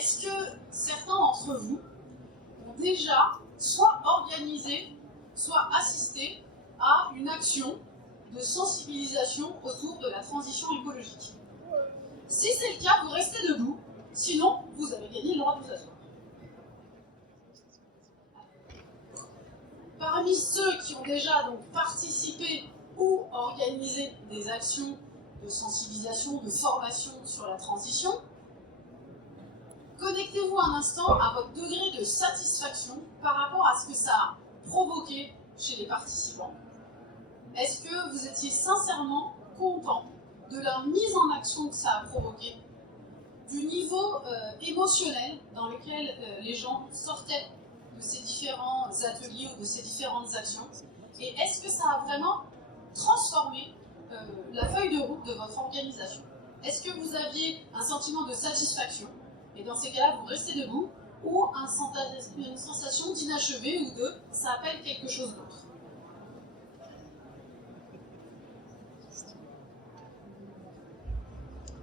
est-ce que certains d'entre vous ont déjà soit organisé, soit assisté à une action de sensibilisation autour de la transition écologique? Si c'est le cas, vous restez debout, sinon vous avez gagné le droit de vous asseoir. Parmi ceux qui ont déjà donc participé ou organisé des actions de sensibilisation, de formation sur la transition, connectez-vous un instant à votre degré de satisfaction par rapport à ce que ça a provoqué chez les participants. Est-ce que vous étiez sincèrement content de la mise en action que ça a provoqué, du niveau émotionnel dans lequel les gens sortaient de ces différents ateliers ou de ces différentes actions, et est-ce que ça a vraiment transformé la feuille de route de votre organisation? Est-ce que vous aviez un sentiment de satisfaction, et dans ces cas-là vous restez debout, ou une sensation d'inachevé ou de ça appelle quelque chose d'autre?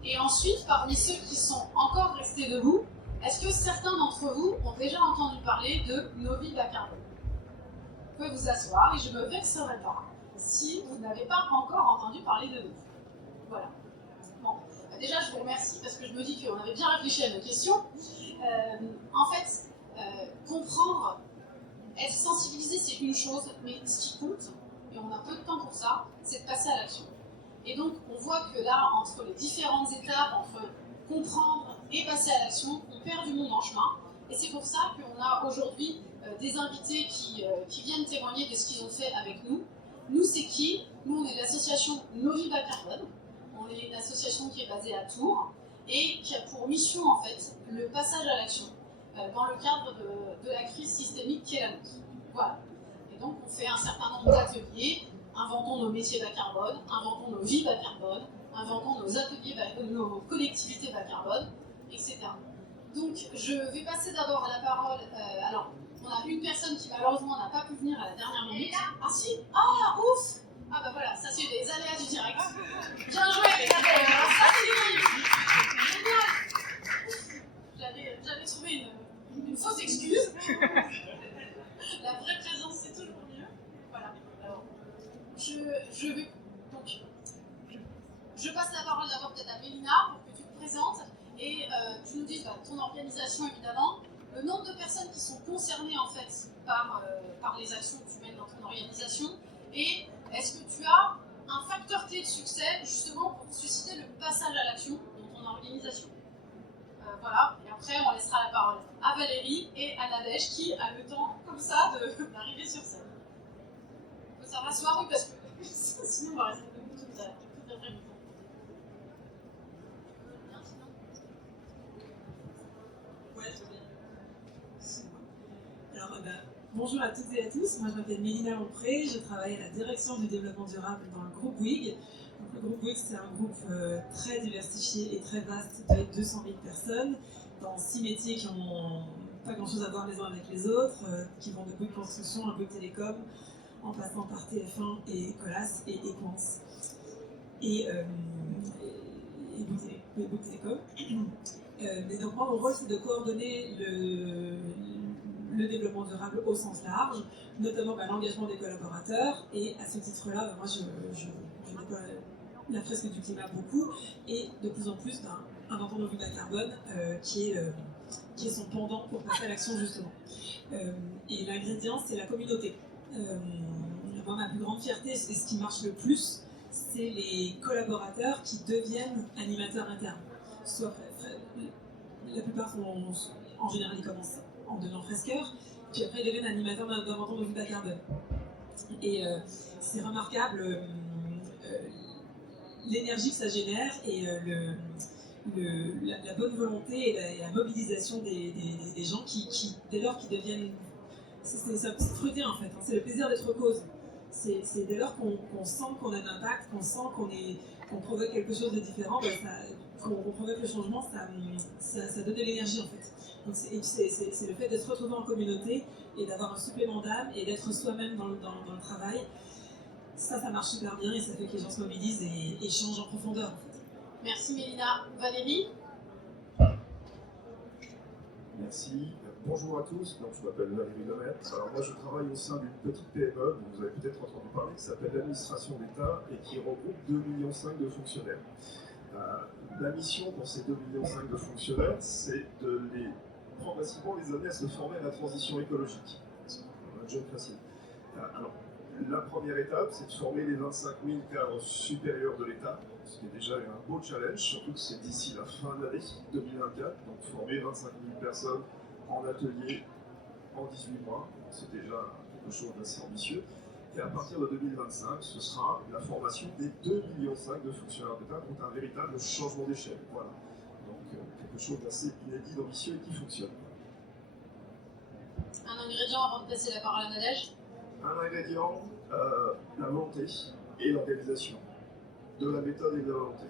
Et ensuite, parmi ceux qui sont encore restés debout, est-ce que certains d'entre vous ont déjà entendu parler de Novi bas carbone? Vous pouvez vous asseoir et je ne me vexerai pas si vous n'avez pas encore entendu parler de nous. Voilà. Bon. Déjà, je vous remercie parce que je me dis qu'on avait bien réfléchi à nos questions. En fait, comprendre, être sensibilisé, c'est une chose, mais ce qui compte, et on a peu de temps pour ça, c'est de passer à l'action. Et donc, on voit que là, entre les différentes étapes, entre comprendre et passer à l'action, on perd du monde en chemin. Et c'est pour ça qu'on a aujourd'hui des invités qui viennent témoigner de ce qu'ils ont fait avec nous. Nous, c'est qui? Nous, on est l'association Novi bas carbone. On est une association qui est basée à Tours et qui a pour mission, en fait, le passage à l'action dans le cadre de la crise systémique qui est la nôtre. Voilà. Et donc, on fait un certain nombre d'ateliers. Inventons nos métiers bas carbone, inventons nos vies bas carbone, inventons nos ateliers, nos collectivités bas carbone, etc. Donc, je vais passer d'abord la parole. Alors, on a une personne qui malheureusement n'a pas pu venir à la dernière minute. Ah si! Ah, ouf! Ah bah voilà, ça c'est les aléas du direct. Bien joué, les aléas. Ça c'est génial. J'avais trouvé une fausse excuse. La vraie présence, c'est toujours mieux. Voilà. Alors, je passe la parole d'abord peut-être à Mélina pour que tu te présentes et tu nous dises ton organisation évidemment, le nombre de personnes qui sont concernées en fait par les actions que tu mènes dans ton organisation, et est-ce que tu as un facteur clé de succès justement pour susciter le passage à l'action dans ton organisation? Voilà, et après on laissera la parole à Valérie et à Nadège qui a le temps comme ça d'arriver sur scène. On peut s'en rasseoir, oui, parce que sinon on va rester debout toute l'après-midi. Bien, sinon. Ouais, je veux bien. Alors, bonjour à toutes et à tous. Moi, je m'appelle Mélina Lompré. Je travaille à la direction du développement durable dans le groupe WIG. Donc, le groupe WIG, c'est un groupe très diversifié et très vaste de 200 000 personnes dans 6 métiers qui n'ont pas grand-chose à voir les uns avec les autres, qui vont de Bouygues Construction à Bouygues Télécom, en passant par TF1 et Colas et Equance et Bouygues Télécom. Et donc moi, mon rôle, c'est de coordonner le développement durable au sens large, notamment l'engagement des collaborateurs. Et à ce titre-là, moi, je déploie la fresque du climat beaucoup, et de plus en plus, inventons nos vies bas carbone, qui est son pendant pour passer à l'action, justement. Et l'ingrédient, c'est la communauté. Moi, ma plus grande fierté, c'est ce qui marche le plus, c'est les collaborateurs qui deviennent animateurs internes. Soit la plupart en général, ils commencent en devenant fresqueurs, puis après ils deviennent animateurs d'inventons nos vies bas carbone. Et c'est remarquable l'énergie que ça génère et la bonne volonté et la mobilisation des gens qui, dès lors qu'ils deviennent... C'est freudien en fait, hein, c'est le plaisir d'être cause. C'est dès lors qu'on sent qu'on a un impact, qu'on sent qu'on provoque quelque chose de différent, qu'on provoque le changement, ça donne de l'énergie en fait. Donc c'est le fait de se retrouver en communauté et d'avoir un supplément d'âme et d'être soi-même dans le travail. Ça marche super bien et ça fait que les gens se mobilisent et changent en profondeur en fait. Merci Mélina. Valérie? Merci. Bonjour à tous. Donc, je m'appelle Valérie Lemaire. Alors moi, je travaille au sein d'une petite PME, dont vous avez peut-être entendu parler, qui s'appelle l'administration d'État et qui regroupe 2,5 millions de fonctionnaires. La mission pour ces 2,5 millions de fonctionnaires, c'est de progressivement les amener à se former à la transition écologique. On a un job facile. Alors, la première étape, c'est de former les 25 000 cadres supérieurs de l'État, ce qui est déjà un beau challenge, surtout que c'est d'ici la fin de l'année 2024, donc former 25 000 personnes en atelier en 18 mois, c'est déjà quelque chose d'assez ambitieux. Et à partir de 2025, ce sera la formation des 2,5 millions de fonctionnaires d'État, donc un véritable changement d'échelle. Voilà. Donc quelque chose d'assez inédit, d'ambitieux et qui fonctionne. Un ingrédient avant de passer la parole à Nadège? Un ingrédient, la volonté et l'organisation. De la méthode et de la volonté.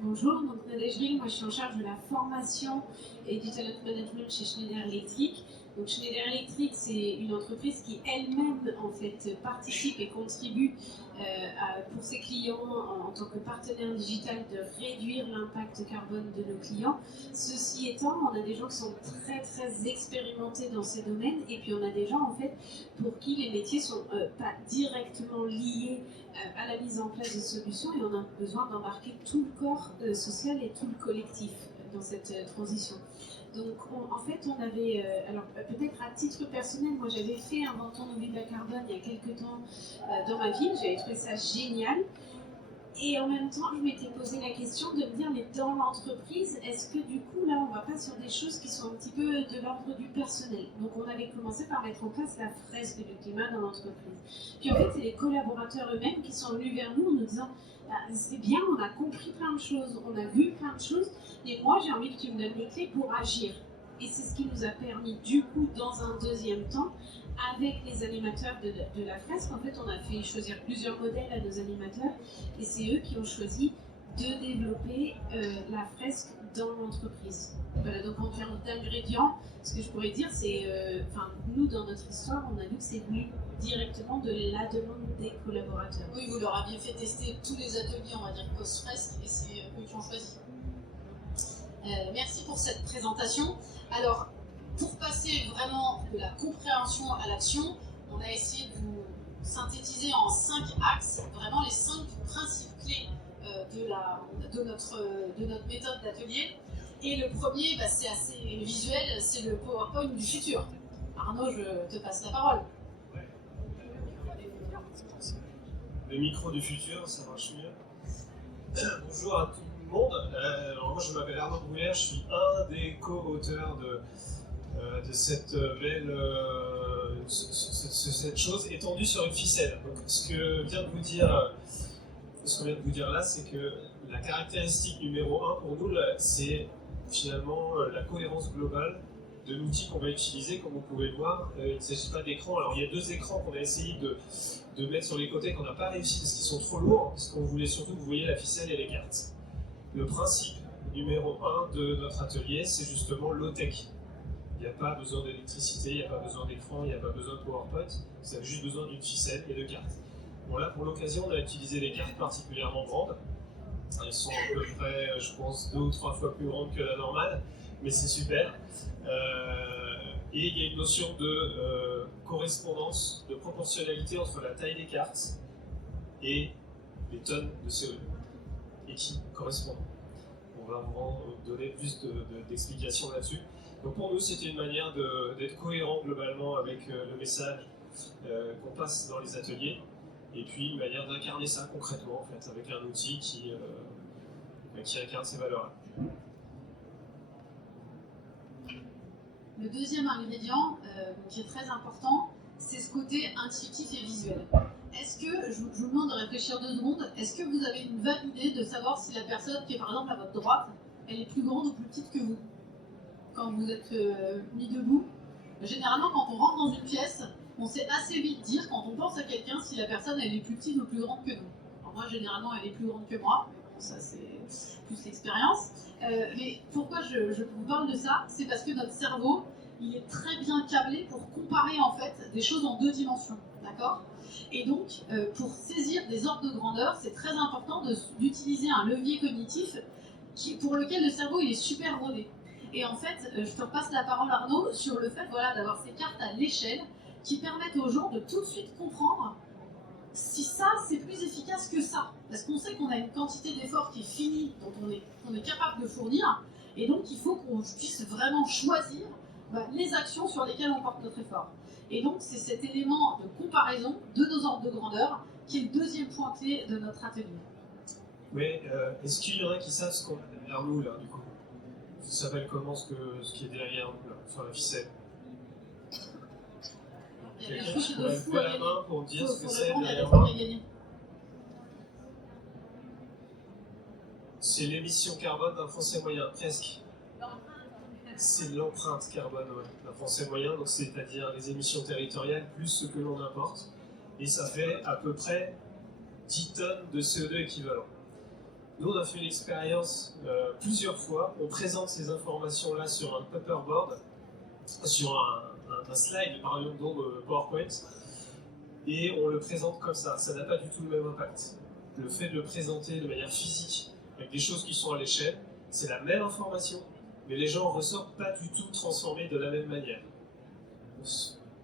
Bonjour, donc Nadège Ring, moi je suis en charge de la formation et du talent management chez Schneider Electric. Donc Schneider Electric, c'est une entreprise qui elle-même en fait participe et contribue pour ses clients en tant que partenaire digital de réduire l'impact carbone de nos clients. Ceci étant, on a des gens qui sont très très expérimentés dans ces domaines et puis on a des gens en fait pour qui les métiers sont pas directement liés à la mise en place de solutions et on a besoin d'embarquer tout le corps social et tout le collectif dans cette transition. Donc en fait on avait, alors peut-être à titre personnel, moi j'avais fait un menton oubli bas carbone il y a quelques temps dans ma ville, j'avais trouvé ça génial. Et en même temps, je m'étais posé la question de me dire, mais dans l'entreprise, est-ce que du coup, là, on va pas sur des choses qui sont un petit peu de l'ordre du personnel? Donc, on avait commencé par mettre en place la fresque du climat dans l'entreprise. Puis en fait, c'est les collaborateurs eux-mêmes qui sont venus vers nous en nous disant, c'est bien, on a compris plein de choses, on a vu plein de choses, et moi, j'ai envie que tu me donnes les clés pour agir. Et c'est ce qui nous a permis, du coup, dans un deuxième temps, avec les animateurs de la fresque, en fait, on a fait choisir plusieurs modèles à nos animateurs et c'est eux qui ont choisi de développer la fresque dans l'entreprise. Voilà, donc en termes d'ingrédients, ce que je pourrais dire, c'est, nous, dans notre histoire, on a vu que c'est venu directement de la demande des collaborateurs. Oui, vous leur aviez fait tester tous les ateliers, on va dire, post-fresque, et c'est eux qui ont choisi. Merci pour cette présentation. Alors, pour passer vraiment de la compréhension à l'action, on a essayé de vous synthétiser en 5 axes, vraiment les 5 principes clés de notre méthode d'atelier. Et le premier, c'est assez visuel, c'est le PowerPoint du futur. Arnaud, je te passe la parole. Le micro du futur, ça marche mieux. Bonjour à tout le monde. Alors moi, je m'appelle Arnaud Bruyère, je suis un des co-auteurs de cette belle cette chose étendue sur une ficelle. Donc, ce qu'on vient de vous dire là, c'est que la caractéristique numéro 1 pour nous, c'est finalement la cohérence globale de l'outil qu'on va utiliser. Comme vous pouvez le voir, il ne s'agit pas d'écran. Alors il y a 2 écrans qu'on a essayé de mettre sur les côtés qu'on n'a pas réussi parce qu'ils sont trop lourds, parce qu'on voulait surtout que vous voyez la ficelle et les cartes. Le principe numéro 1 de notre atelier, c'est justement low-tech. Il n'y a pas besoin d'électricité, il n'y a pas besoin d'écran, il n'y a pas besoin de PowerPoint, vous avez juste besoin d'une ficelle et de cartes. Bon là, pour l'occasion, on a utilisé des cartes particulièrement grandes. Elles sont à peu près, je pense, 2 ou 3 fois plus grandes que la normale, mais c'est super. Et il y a une notion de correspondance, de proportionnalité entre la taille des cartes et les tonnes de CO2, et qui correspondent. On va vous donner plus d'explications là-dessus. Donc pour nous, c'était une manière d'être cohérent globalement avec le message qu'on passe dans les ateliers, et puis une manière d'incarner ça concrètement en fait, avec un outil qui incarne ces valeurs-là. Le deuxième ingrédient, qui est très important, c'est ce côté intuitif et visuel. Est-ce que, je vous demande de réfléchir 2 secondes, est-ce que vous avez une vague idée de savoir si la personne qui est par exemple à votre droite, elle est plus grande ou plus petite que vous? Quand vous êtes mis debout, généralement quand on rentre dans une pièce, on sait assez vite dire quand on pense à quelqu'un si la personne elle est plus petite ou plus grande que nous. Alors moi généralement elle est plus grande que moi, mais bon, ça c'est plus l'expérience. Mais pourquoi je vous parle de ça? C'est parce que notre cerveau il est très bien câblé pour comparer en fait des choses en 2 dimensions, d'accord? Et donc pour saisir des ordres de grandeur, c'est très important d'utiliser un levier cognitif pour lequel le cerveau il est super rodé. Et en fait, je te repasse la parole Arnaud sur le fait d'avoir ces cartes à l'échelle qui permettent aux gens de tout de suite comprendre si ça c'est plus efficace que ça. Parce qu'on sait qu'on a une quantité d'efforts qui est finie, dont on est capable de fournir, et donc il faut qu'on puisse vraiment choisir les actions sur lesquelles on porte notre effort. Et donc c'est cet élément de comparaison de nos ordres de grandeur qui est le deuxième point clé de notre atelier. Oui, est-ce qu'il y en a qui savent ce qu'on a derrière nous là, du coup? Ça s'appelle comment ce qui est derrière nous là, sur la ficelle? Il y a Quelqu'un quelque chose qui de pourrait fou lever à la gagner. main pour dire ce que c'est répondre, il y a des derrière trucs moi? à gagner. C'est l'émission carbone d'un Français moyen, presque. C'est l'empreinte carbone d'un Français moyen, donc c'est-à-dire les émissions territoriales plus ce que l'on importe. Et ça fait à peu près 10 tonnes de CO2 équivalent. Nous, on a fait l'expérience plusieurs fois. On présente ces informations-là sur un paperboard, sur un slide, par exemple, de PowerPoint, et on le présente comme ça. Ça n'a pas du tout le même impact. Le fait de le présenter de manière physique, avec des choses qui sont à l'échelle, c'est la même information, mais les gens en ressortent pas du tout transformés de la même manière.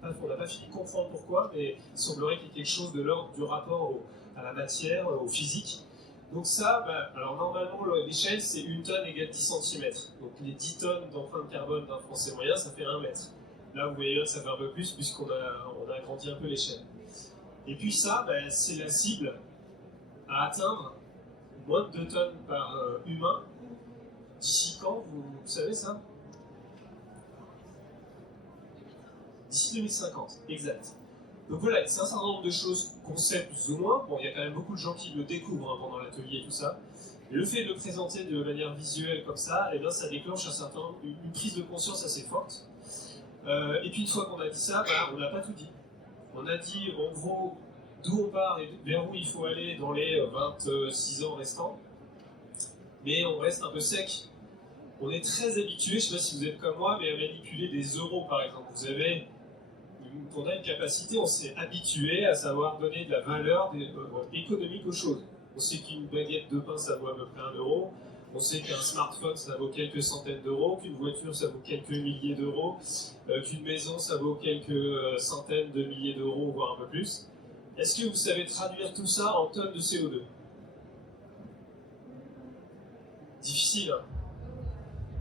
On n'a pas fini de comprendre pourquoi, mais il semblerait qu'il y ait quelque chose de l'ordre du rapport à la matière, au physique. Donc ça, alors normalement l'échelle c'est 1 tonne égale 10 cm. Donc les 10 tonnes d'empreinte carbone d'un Français moyen, ça fait 1 mètre. Là vous voyez que ça fait un peu plus puisqu'on a agrandi un peu l'échelle. Et puis ça, c'est la cible à atteindre moins de 2 tonnes par humain. D'ici quand, vous savez ça? D'ici 2050, exact. Donc voilà, c'est un certain nombre de choses qu'on sait plus ou moins. Bon, il y a quand même beaucoup de gens qui le découvrent pendant l'atelier et tout ça. Et le fait de le présenter de manière visuelle comme ça, eh bien, ça déclenche une prise de conscience assez forte. Et puis une fois qu'on a dit ça, on n'a pas tout dit. On a dit en gros d'où on part et vers où il faut aller dans les 26 ans restants. Mais on reste un peu sec. On est très habitué, je ne sais pas si vous êtes comme moi, mais à manipuler des euros par exemple. On a une capacité, on s'est habitué à savoir donner de la valeur économique aux choses. On sait qu'une baguette de pain ça vaut à peu près 1 euro, on sait qu'un smartphone ça vaut quelques centaines d'euros, qu'une voiture ça vaut quelques milliers d'euros, qu'une maison ça vaut quelques centaines de milliers d'euros, voire un peu plus. Est-ce que vous savez traduire tout ça en tonnes de CO2? Difficile, hein?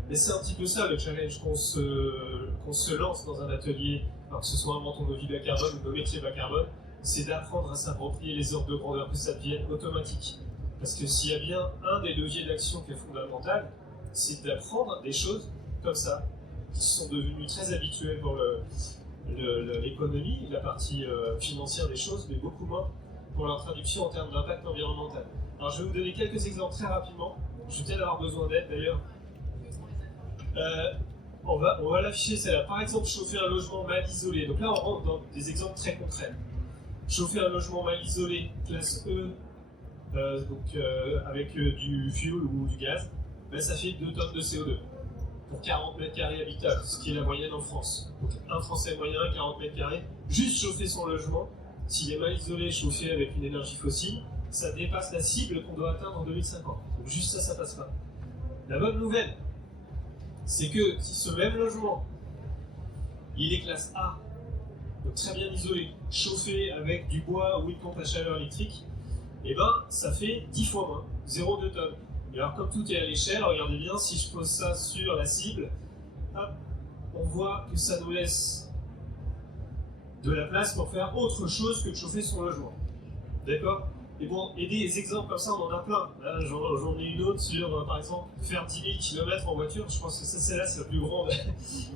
Mais c'est un petit peu ça le challenge qu'on se lance dans un atelier, alors que ce soit Inventons nos vies bas carbone ou nos métiers bas carbone, c'est d'apprendre à s'approprier les ordres de grandeur, que ça devienne automatique. Parce que s'il y a bien un des leviers d'action qui est fondamental, c'est d'apprendre des choses comme ça, qui sont devenues très habituelles pour l'économie, la partie financière des choses, mais beaucoup moins pour leur traduction en termes d'impact environnemental. Alors je vais vous donner quelques exemples très rapidement, je vais peut-être avoir besoin d'aide d'ailleurs. On va l'afficher celle-là. Par exemple, chauffer un logement mal isolé. Donc là, on rentre dans des exemples très concrets. Chauffer un logement mal isolé, classe E, avec du fuel ou du gaz, ça fait 2 tonnes de CO2 pour 40 mètres carrés habitables, ce qui est la moyenne en France. Donc un Français moyen, 40 mètres carrés, juste chauffer son logement, s'il est mal isolé, chauffé avec une énergie fossile, ça dépasse la cible qu'on doit atteindre en 2050. Donc juste ça, ça passe pas. La bonne nouvelle, c'est que si ce même logement, il est classe A, donc très bien isolé, chauffé avec du bois ou une pompe à chaleur électrique, et ça fait 10 fois moins, 0,2 tonnes. Et alors comme tout est à l'échelle, regardez bien, si je pose ça sur la cible, hop, on voit que ça nous laisse de la place pour faire autre chose que de chauffer son logement. D'accord? Et bon, et des exemples comme ça, on en a plein. Là, j'en ai une autre sur, par exemple, faire 10 000 km en voiture. Je pense que celle-là, c'est la plus grande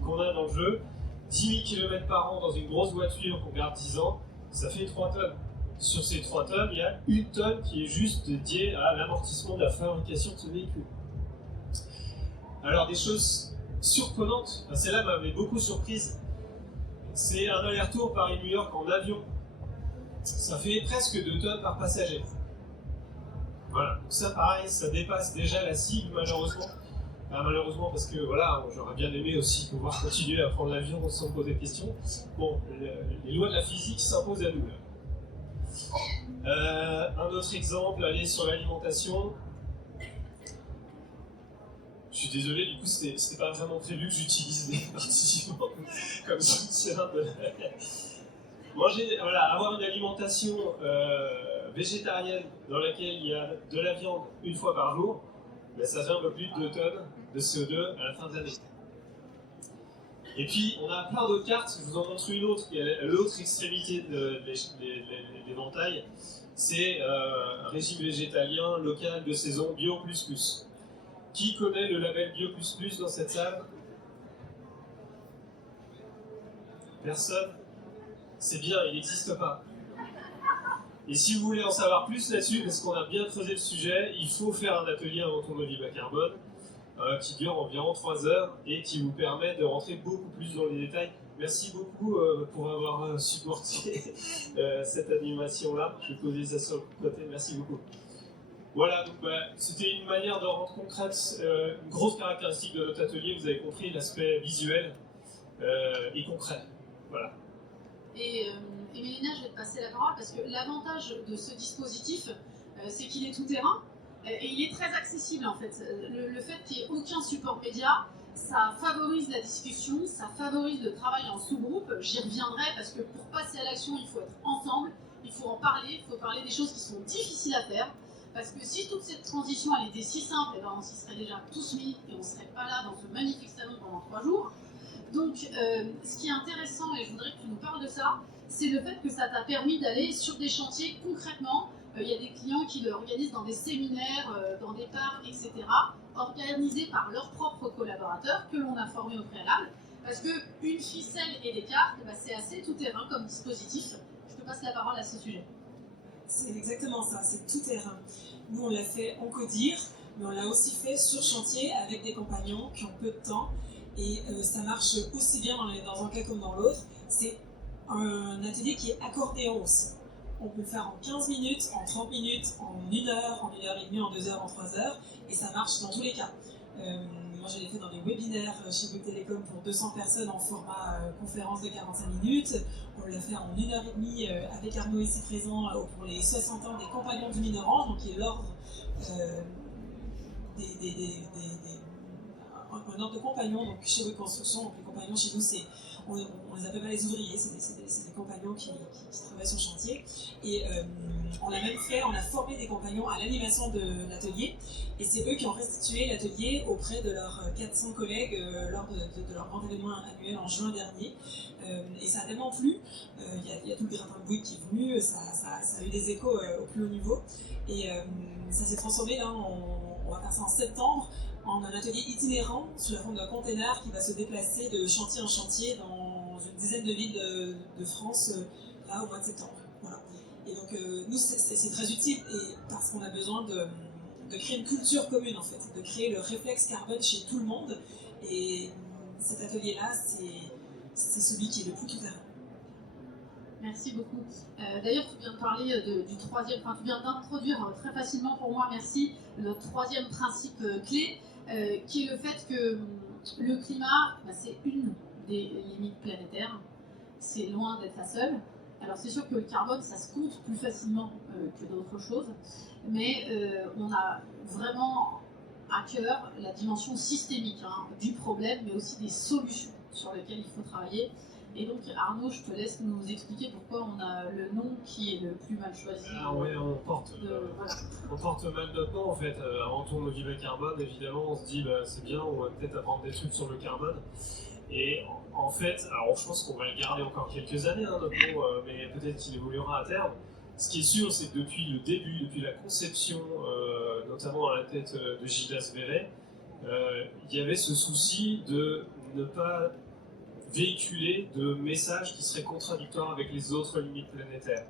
qu'on a dans le jeu. 10 000 km par an dans une grosse voiture qu'on garde 10 ans, ça fait 3 tonnes. Sur ces 3 tonnes, il y a 1 tonne qui est juste dédiée à l'amortissement de la fabrication de ce véhicule. Alors, des choses surprenantes, celle-là m'avait beaucoup surprise. C'est un aller-retour Paris-New York en avion. Ça fait presque 2 tonnes par passager. Voilà, donc ça pareil, ça dépasse déjà la cible malheureusement. Malheureusement parce que voilà, j'aurais bien aimé aussi pouvoir continuer à prendre l'avion sans poser de questions. Bon, les lois de la physique s'imposent à nous là. Un autre exemple, aller sur l'alimentation. Je suis désolé, du coup, c'était pas vraiment prévu que j'utilise les participants comme soutien de... Manger, voilà, avoir une alimentation végétarienne dans laquelle il y a de la viande une fois par jour, ben, ça fait un peu plus de 2 tonnes de CO2 à la fin de l'année. Et puis, on a plein d'autres cartes, je vous en montre une autre, qui est l'autre extrémité de l'éventail, c'est régime végétalien, local, de saison, bio++. Qui connaît le label bio++ dans cette salle? Personne? C'est bien, il n'existe pas. Et si vous voulez en savoir plus là-dessus, parce qu'on a bien creusé le sujet, il faut faire un atelier avant ton Novi bas carbone, qui dure environ 3 heures et qui vous permet de rentrer beaucoup plus dans les détails. Merci beaucoup pour avoir supporté cette animation-là. Je vais poser ça sur le côté, merci beaucoup. Voilà, donc c'était une manière de rendre concrète une grosse caractéristique de notre atelier. Vous avez compris l'aspect visuel et concret. Voilà. Et Mélina, je vais te passer la parole parce que l'avantage de ce dispositif, c'est qu'il est tout terrain et il est très accessible en fait. Le fait qu'il n'y ait aucun support média, ça favorise la discussion, ça favorise le travail en sous-groupe. J'y reviendrai parce que pour passer à l'action, il faut être ensemble, il faut en parler, il faut parler des choses qui sont difficiles à faire. Parce que si toute cette transition elle était si simple, eh ben, on s'y serait déjà tous mis et on ne serait pas là dans ce magnifique salon pendant 3 jours. Donc, ce qui est intéressant, et je voudrais que tu nous parles de ça, c'est le fait que ça t'a permis d'aller sur des chantiers concrètement. Il y a des clients qui le organisent dans des séminaires, dans des parcs, etc., organisés par leurs propres collaborateurs que l'on a formés au préalable. Parce qu'une ficelle et des cartes, bah, c'est assez tout-terrain comme dispositif. Je te passe la parole à ce sujet. C'est exactement ça, c'est tout terrain. Nous, on l'a fait en CODIR, mais on l'a aussi fait sur chantier avec des compagnons qui ont peu de temps. Et ça marche aussi bien dans un cas comme dans l'autre. C'est un atelier qui est accordéon aussi. On peut le faire en 15 minutes, en 30 minutes, en 1 heure, en 1 heure et demie, en 2 heures, en 3 heures. Et ça marche dans tous les cas. Moi, je l'ai fait dans des webinaires chez Bouygues Télécom pour 200 personnes en format conférence de 45 minutes. On l'a fait en 1 heure et demie avec Arnaud ici présent pour les 60 ans des compagnons du Mine Orange, donc qui est l'ordre un ordre de compagnons, donc chez Bouygues Construction. Donc les compagnons chez nous, on les appelle pas les ouvriers, c'est des compagnons qui travaillent sur le chantier. Et on l'a même fait, on a formé des compagnons à l'animation de l'atelier, et c'est eux qui ont restitué l'atelier auprès de leurs 400 collègues lors de leur grand événement annuel en juin dernier. Et ça a tellement plu, il y a tout le gratin de Bouygues qui est venu, ça a eu des échos au plus haut niveau, et ça s'est transformé là, on va faire ça en septembre, en un atelier itinérant sous la forme d'un container qui va se déplacer de chantier en chantier dans une dizaine de villes de France là au mois de septembre. Voilà. Et donc nous c'est très utile et parce qu'on a besoin de créer une culture commune en fait, de créer le réflexe carbone chez tout le monde. Et cet atelier-là, c'est celui qui est le plus tout terrain. Merci beaucoup. D'ailleurs, tu viens de parler du troisième, enfin tu viens d'introduire très facilement pour moi, merci, notre troisième principe clé, qui est le fait que le climat, bah, c'est une des limites planétaires. C'est loin d'être la seule. Alors c'est sûr que le carbone, ça se compte plus facilement que d'autres choses, mais on a vraiment à cœur la dimension systémique du problème, mais aussi des solutions sur lesquelles il faut travailler. Et donc Arnaud, je te laisse nous expliquer pourquoi on a le nom qui est le plus mal choisi. Ah ouais, on porte mal notre nom en fait. Avant tout, Novi bas carbone, évidemment, on se dit bah, c'est bien, on va peut-être apprendre des trucs sur le carbone. Et en fait, alors je pense qu'on va le garder encore quelques années, notre nom, mais peut-être qu'il évoluera à terme. Ce qui est sûr, c'est que depuis le début, depuis la conception, notamment à la tête de Gildas Véret, il y avait ce souci de ne pas véhiculer de messages qui seraient contradictoires avec les autres limites planétaires.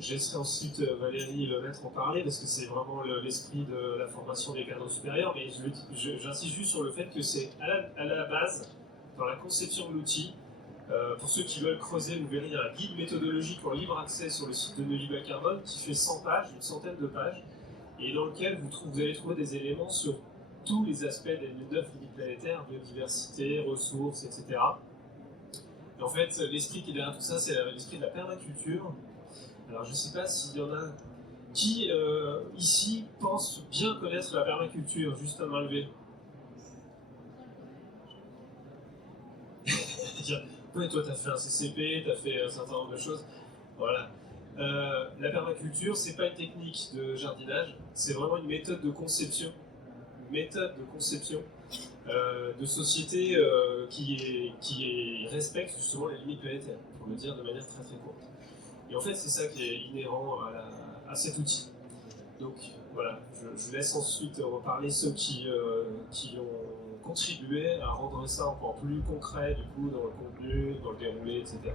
Je laisserai ensuite Valérie Lemaître en parler, parce que c'est vraiment l'esprit de la formation des cadres supérieurs, mais j'insiste juste sur le fait que c'est à la base, dans la conception de l'outil, pour ceux qui veulent creuser, vous verrez, il y a un guide méthodologique en libre accès sur le site de Novi bas carbone qui fait 100 pages, une centaine de pages, et dans lequel vous allez trouver des éléments sur tous les aspects des 9 limites planétaires, biodiversité, ressources, etc. Et en fait, l'esprit qui est derrière tout ça, c'est l'esprit de la permaculture. Alors je ne sais pas s'il y en a Qui, ici, pense bien connaître la permaculture? Juste à main levée. Ouais, toi, tu as fait un CCP, tu as fait un certain nombre de choses. Voilà. La permaculture, c'est pas une technique de jardinage, c'est vraiment une méthode de conception. Une méthode de conception de société qui respecte justement les limites planétaires, pour le dire de manière très très courte. Et en fait, c'est ça qui est inhérent à cet outil. Donc voilà, je laisse ensuite reparler ceux qui ont contribué à rendre ça encore plus concret du coup dans le contenu, dans le déroulé, etc.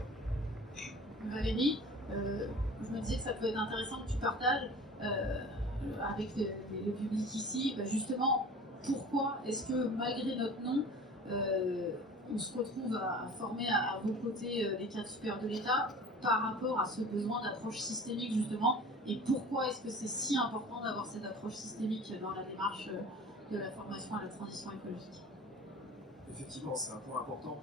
Valérie, je me disais que ça peut être intéressant que tu partages avec le public ici, justement, pourquoi est-ce que malgré notre nom, on se retrouve à former à vos côtés les cadres supérieurs de l'État par rapport à ce besoin d'approche systémique justement, et pourquoi est-ce que c'est si important d'avoir cette approche systémique dans la démarche de la formation à la transition écologique? Effectivement, c'est un point important.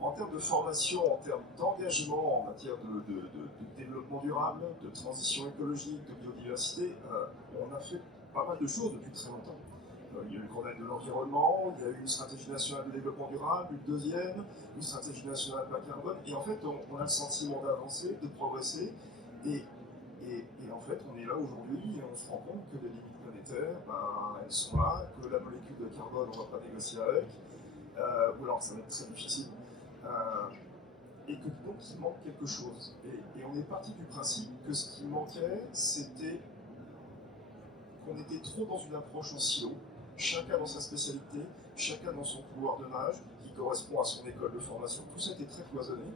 En termes de formation, en termes d'engagement en matière de développement durable, de transition écologique, de biodiversité, on a fait pas mal de choses depuis très longtemps. Il y a eu le Grenelle de l'environnement, il y a eu une stratégie nationale de développement durable, une deuxième, une stratégie nationale bas carbone, et en fait on a le sentiment d'avancer, de progresser, et en fait on est là aujourd'hui et on se rend compte que les limites planétaires, elles sont là, que la molécule de carbone on ne va pas négocier avec, ou alors ça va être très difficile. Et que donc il manque quelque chose. Et on est parti du principe que ce qui manquait, c'était qu'on était trop dans une approche en silo, chacun dans sa spécialité, chacun dans son couloir de nage, qui correspond à son école de formation. Tout ça était très cloisonné,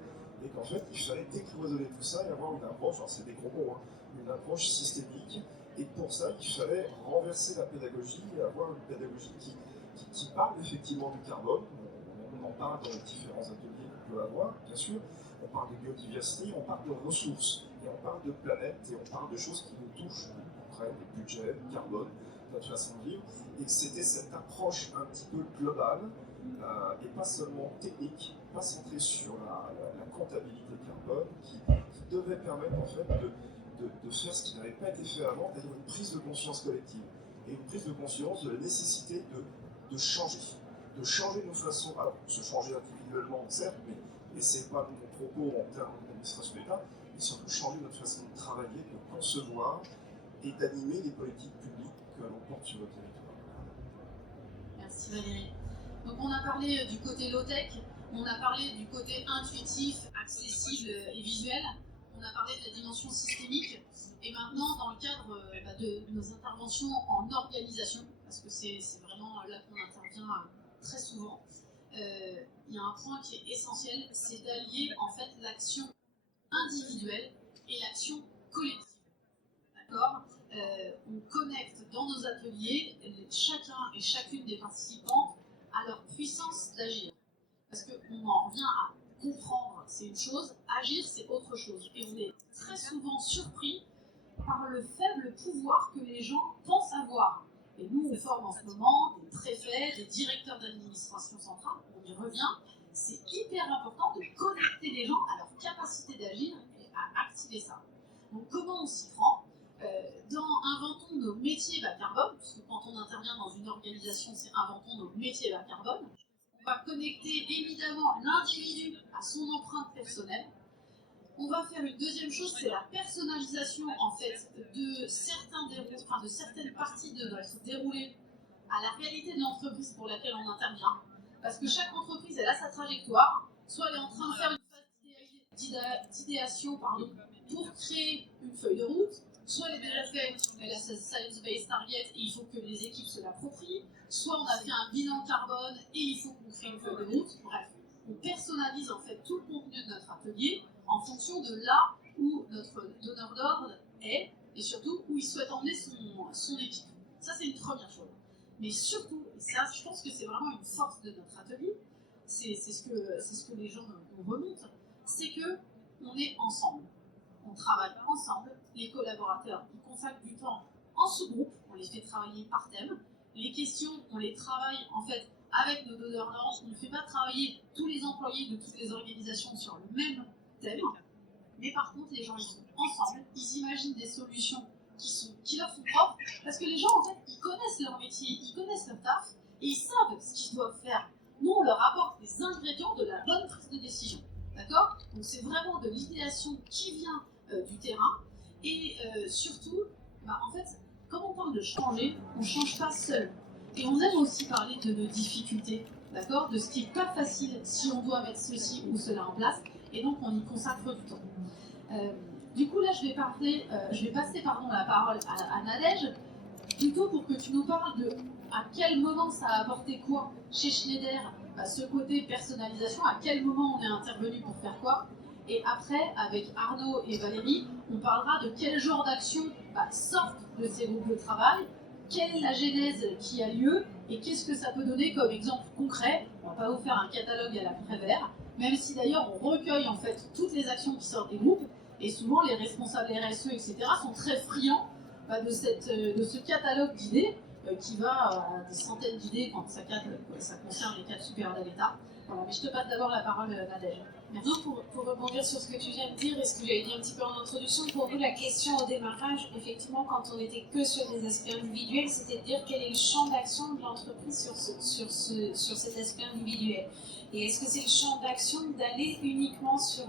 et qu'en fait, il fallait décloisonner tout ça et avoir une approche, alors c'est des gros mots, une approche systémique. Et pour ça, il fallait renverser la pédagogie et avoir une pédagogie qui parle effectivement du carbone. On en parle dans les différents ateliers qu'on peut avoir, bien sûr. On parle de biodiversité, on parle de ressources, et on parle de planète, et on parle de choses qui nous touchent, après, des budgets, le carbone, notre façon de vivre. Et c'était cette approche un petit peu globale, et pas seulement technique, pas centrée sur la comptabilité carbone, qui devait permettre en fait de faire ce qui n'avait pas été fait avant, c'est-à-dire une prise de conscience collective, et une prise de conscience de la nécessité de changer nos façons, alors se changer individuellement certes, mais c'est pas mon propos en termes d'administration d'État, mais surtout changer notre façon de travailler, de concevoir et d'animer les politiques publiques que l'on porte sur le territoire. Merci Valérie. Donc on a parlé du côté low-tech, on a parlé du côté intuitif, accessible et visuel, on a parlé de la dimension systémique, et maintenant dans le cadre de nos interventions en organisation, parce que c'est vraiment là qu'on intervient très souvent, il y a un point qui est essentiel, c'est d'allier en fait l'action individuelle et l'action collective. D'accord ? On connecte dans nos ateliers chacun et chacune des participants à leur puissance d'agir. Parce qu'on en vient à comprendre, c'est une chose, agir, c'est autre chose. Et on est très souvent surpris par le faible pouvoir que les gens pensent avoir. Et nous, on forme en ce moment des préfets, des directeurs d'administration centrale, on y revient. C'est hyper important de connecter les gens à leur capacité d'agir et à activer ça. Donc comment on s'y prend ? Dans Inventons nos métiers bas carbone, puisque quand on intervient dans une organisation, c'est Inventons nos métiers bas carbone, on va connecter évidemment l'individu à son empreinte personnelle. On va faire une deuxième chose, c'est la personnalisation en fait de certaines parties de notre déroulé à la réalité de l'entreprise pour laquelle on intervient. Parce que chaque entreprise, elle a sa trajectoire. Soit elle est en train de faire une phase d'idéation pour créer une feuille de route, soit elle est déjà faite, elle a sa science-based target et il faut que les équipes se l'approprient, soit on a fait un bilan carbone et il faut qu'on crée une feuille de route. Bref, on personnalise en fait tout le contenu de notre atelier en fonction de là où notre donneur d'ordre est et surtout où il souhaite emmener son équipe. Ça, c'est une première chose. Mais surtout, et ça, je pense que c'est vraiment une force de notre atelier, c'est ce que les gens nous remontent, c'est qu'on est ensemble. On travaille ensemble, les collaborateurs, ils consacrent du temps en sous-groupe, on les fait travailler par thème. Les questions, on les travaille en fait avec nos donneurs d'ordre, on ne fait pas travailler tous les employés de toutes les organisations sur le même thème, Mais par contre, les gens, ils sont ensemble, ils imaginent des solutions qui leur sont propres, parce que les gens, en fait, ils connaissent leur métier, ils connaissent leur taf, et ils savent ce qu'ils doivent faire. Nous, on leur apporte les ingrédients de la bonne prise de décision. D'accord? Donc c'est vraiment de l'idéation qui vient du terrain. Et surtout, en fait, quand on parle de changer, on ne change pas seul. Et on aime aussi parler de nos difficultés, d'accord? De ce qui n'est pas facile si on doit mettre ceci ou cela en place. Et donc on y consacre du temps. Du coup, là, je vais passer la parole à Nadège, plutôt pour que tu nous parles de à quel moment ça a apporté quoi chez Schneider, ce côté personnalisation, à quel moment on est intervenu pour faire quoi. Et après, avec Arnaud et Valérie, on parlera de quel genre d'actions sortent de ces groupes de travail, quelle est la genèse qui a lieu, et qu'est-ce que ça peut donner comme exemple concret. On ne va pas vous faire un catalogue à la Prévert, même si d'ailleurs on recueille en fait toutes les actions qui sortent des groupes, et souvent les responsables RSE, etc. sont très friands de ce catalogue d'idées, qui va à des centaines d'idées quand ça concerne les cadres supérieurs de l'État. Voilà, mais je te passe d'abord la parole, Nadège. Merci. Pour rebondir sur ce que tu viens de dire et ce que j'avais dit un petit peu en introduction, pour nous, la question au démarrage, effectivement, quand on n'était que sur des aspects individuels, c'était de dire quel est le champ d'action de l'entreprise sur cet aspect individuel. Et est-ce que c'est le champ d'action d'aller uniquement sur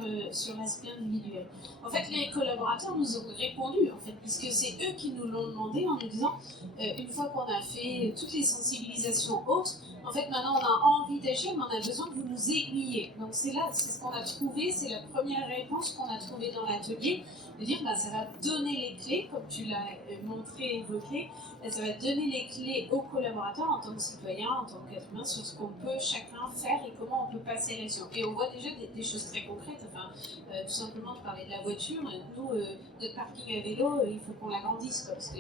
l'aspect individuel? En fait, les collaborateurs nous ont répondu, en fait, puisque c'est eux qui nous l'ont demandé en nous disant, une fois qu'on a fait toutes les sensibilisations autres, en fait, maintenant, on a envie d'agir, mais on a besoin que vous nous aiguillez. Donc, c'est ce qu'on a trouvé, c'est la première réponse qu'on a trouvée dans l'atelier, de dire, ça va donner les clés, comme tu l'as montré et évoqué, ça va donner les clés aux collaborateurs en tant que citoyens, en tant qu'être humain, sur ce qu'on peut chacun faire et comment on peut passer à l'action. Et on voit déjà des choses très concrètes, tout simplement, de parler de la voiture. Nous, notre parking à vélo, il faut qu'on l'agrandisse, parce que,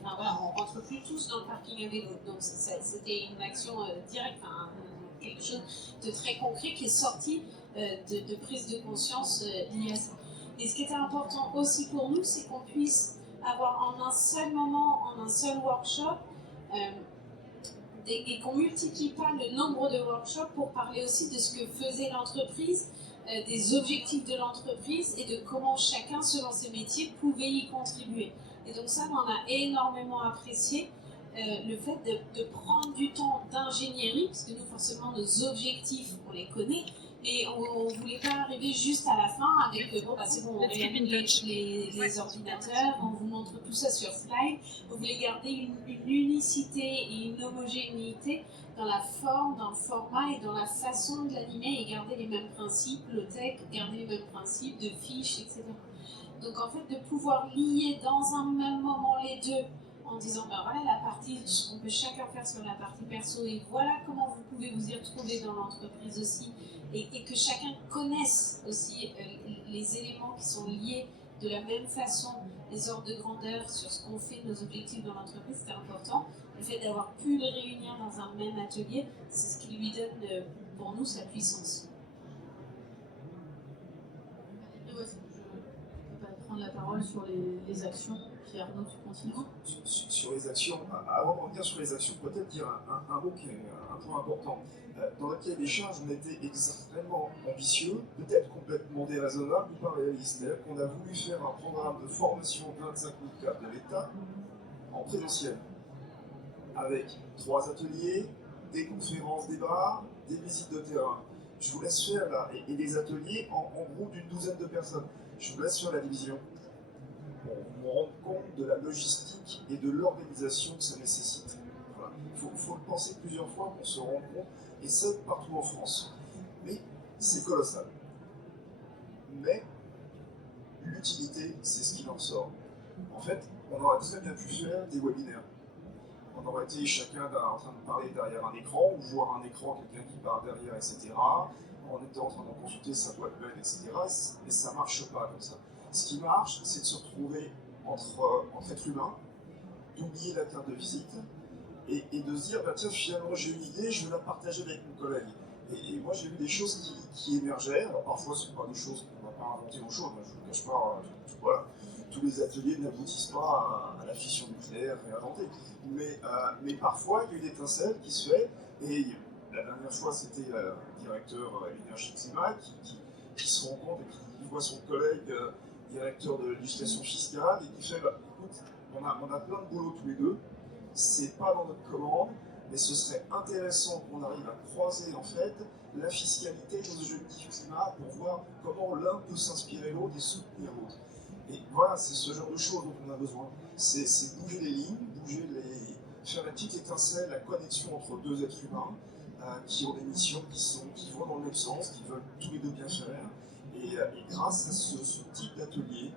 on rentre plus tous dans le parking à vélo. Donc, c'était une action directe, quelque chose de très concret qui est sorti de prise de conscience liée à ça. Et ce qui était important aussi pour nous, c'est qu'on puisse avoir en un seul moment, en un seul workshop, et qu'on ne multiplie pas le nombre de workshops pour parler aussi de ce que faisait l'entreprise, des objectifs de l'entreprise et de comment chacun, selon ses métiers, pouvait y contribuer. Et donc ça, on a énormément apprécié le fait de prendre du temps d'ingénierie, parce que nous, forcément, nos objectifs, on les connaît, et on ne voulait pas arriver juste à la fin avec c'est bon, on réalise les ordinateurs, on vous montre tout ça sur slide. On voulait garder une unicité et une homogénéité dans la forme, dans le format et dans la façon de l'animer, et garder les mêmes principes, le tech, garder les mêmes principes de fiches, etc. Donc en fait, de pouvoir lier dans un même moment les deux, en disant voilà la partie, ce qu'on peut chacun faire sur la partie perso, et voilà comment vous pouvez vous y retrouver dans l'entreprise aussi, et que chacun connaisse aussi les éléments qui sont liés de la même façon, les ordres de grandeur sur ce qu'on fait, nos objectifs dans l'entreprise, c'était important. Le fait d'avoir pu les réunir dans un même atelier, c'est ce qui lui donne pour nous sa puissance. Prendre la parole sur les actions, puis Arnaud, tu continues. Sur les actions, avant de revenir sur les actions, peut-être dire un mot qui est un point important. Dans le cahier des charges, on était extrêmement ambitieux, peut-être complètement déraisonnable ou pas réaliste. C'est-à-dire qu'on a voulu faire un programme de formation 25 000 cadres de l'État en présentiel, avec 3 ateliers, des conférences, débats, des visites de terrain. Je vous laisse faire là, et des ateliers en groupe d'une douzaine de personnes. Je vous laisse faire la division pour vous rendre compte de la logistique et de l'organisation que ça nécessite. Voilà. Il faut le penser plusieurs fois pour se rendre compte, et ça partout en France. Mais c'est colossal. Mais l'utilité, c'est ce qui en ressort. En fait, on aurait très bien pu faire des webinaires. On aurait été chacun en train de parler derrière un écran, ou voir un écran, quelqu'un qui parle derrière, etc. On était en train de consulter sa boîte mail, etc. Mais ça ne marche pas comme ça. Ce qui marche, c'est de se retrouver entre êtres humains, d'oublier la carte de visite et de se dire, tiens, finalement j'ai une idée, je vais la partager avec mon collègue. Et moi j'ai vu des choses qui émergeaient. Alors parfois, ce ne sont pas des choses qu'on ne va pas inventer aux choses. Je ne vous cache pas, voilà. Tous les ateliers n'aboutissent pas à la fission nucléaire réinventée. Mais parfois, il y a une étincelle qui se fait, et la dernière fois, c'était le directeur énergie climat qui se rend compte et qui dit il voit son collègue directeur de législation fiscale et qui fait bah, écoute, on a plein de boulot tous les deux, c'est pas dans notre commande, mais ce serait intéressant qu'on arrive à croiser en fait la fiscalité et nos objectifs climat pour voir comment l'un peut s'inspirer de l'autre et soutenir l'autre. Et voilà, c'est ce genre de choses dont on a besoin. C'est bouger les lignes, faire la petite étincelle, la connexion entre deux êtres humains qui ont des missions qui vont dans le même sens, qui veulent tous les deux bien faire. Et grâce à ce type d'atelier,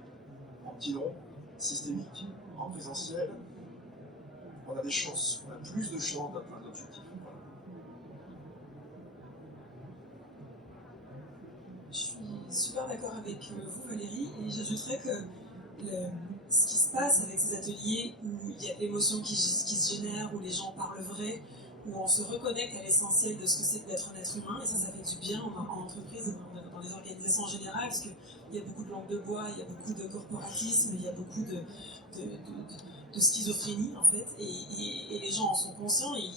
en petit nom, systémique, en présentiel, on a des chances, on a plus de chances d'atteindre l'objectif. Voilà. Je suis super d'accord avec vous, Valérie, et j'ajouterais que ce qui se passe avec ces ateliers où il y a de l'émotion qui se génère, où les gens parlent vrai, où on se reconnecte à l'essentiel de ce que c'est d'être un être humain, et ça fait du bien en entreprise et dans les organisations en général, parce qu'il y a beaucoup de langue de bois, il y a beaucoup de corporatisme, il y a beaucoup de schizophrénie en fait, et les gens en sont conscients, et